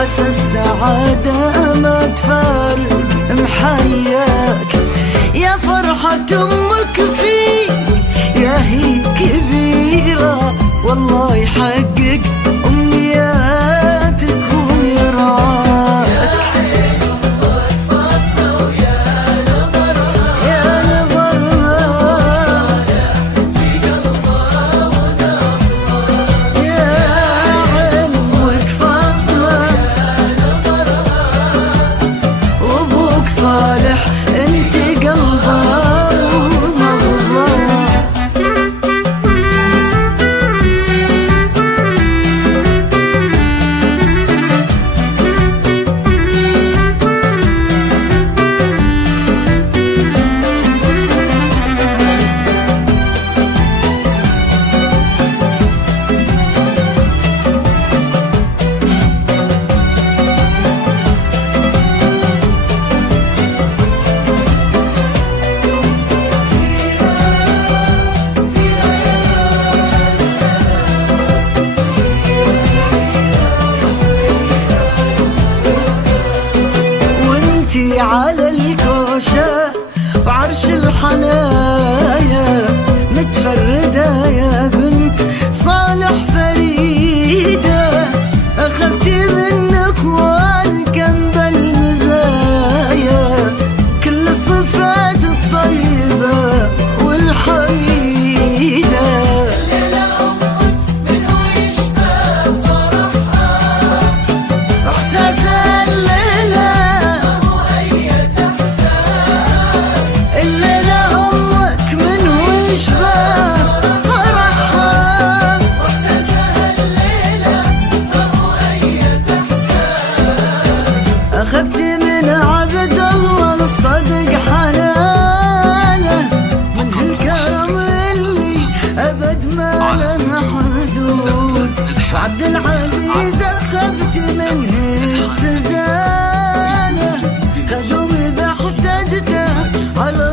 عسى السعادة ما تفارق محياك، يا فرحة أمك فيك يا هي كبيرة، والله يحقق أمنياتك ويرعاك. صالح انت قلبه ومرضى. على الكوشة وعرش الحنايا متفردة يا بنت صالح فريدة، أخذتي من إخوانك أنبل مزايا، كل الصفات الطيبة والحميدة. الليلة أمك منو يشبه فرحها، إحساسها أخذت من عبد الله الصدق حنانه، من هالكرم اللي أبد ما له حدود، عبد العزيز أخذت منه اتزانه، خدوم إذا احتجته على